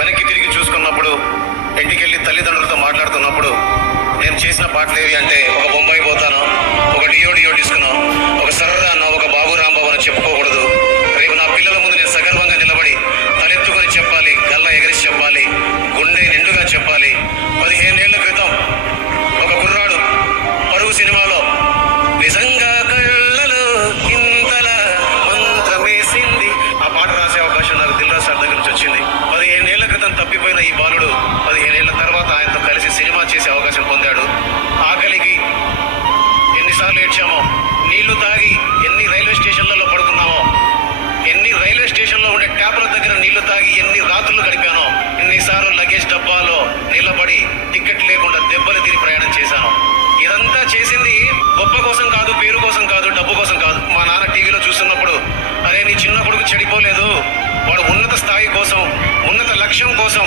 వెనక్కి తిరిగి చూసుకున్నప్పుడు, ఇంటికెళ్ళి తల్లిదండ్రులతో మాట్లాడుతున్నప్పుడు నేను చేసిన పాటలు ఏవి అంటే, ఒక బొంబాయి పోతాను, ఒక డియో డిస్కును, ఒక సర్ర అన్న, ఒక బాబు రాంబాబు అని చెప్పుకోకూడదు. రేపు నా పిల్లల ముందు నేను సగర్వంగా నిలబడి తలెత్తుకొని చెప్పాలి, గల్లా ఎగరేసి చెప్పాలి, గుండె నిండుగా చెప్పాలి. 15 ఏళ్ల క్రితం ఒక కుర్రాడు పరుగు సినిమాలో నిజంగా కళ్ళలో ఇంతల మంత్రమేసింది ఆ పాట రాసే అవకాశం నాకు దిల్రాజు సార్ దగ్గర నుంచి వచ్చింది. 15 ఏళ్ల క్రితం తప్పిపోయిన ఈ బాలుడు 15 ఏళ్ల తర్వాత ఆయనతో కలిసి సినిమా చేసే అవకాశం పొందాడు. ఆకలికి ఎన్నిసార్లు ఏడ్చామో, నీళ్లు తాగి ఎన్ని రైల్వే స్టేషన్లలో పడుకున్నామో, ఎన్ని రైల్వే స్టేషన్లో ఉండే ట్యాపుల దగ్గర నీళ్లు తాగి ఎన్ని రాత్రులు గడిపానో, ఎన్నిసార్లు లగేజ్ డబ్బాలో నిలబడి టికెట్ లేకుండా దెబ్బలు తిరిగి ప్రయాణం చేశాను. ఇదంతా చేసింది గొప్ప కోసం కాదు, పేరు కోసం కాదు, డబ్బు కోసం కాదు. మా నాన్న టీవీలో చూస్తున్నప్పుడు, అరే నీ చిన్న కొడుకు చెడిపోలేదు, వాడు ఉన్నత స్థాయి కోసం, ఉన్నత లక్ష్యం కోసం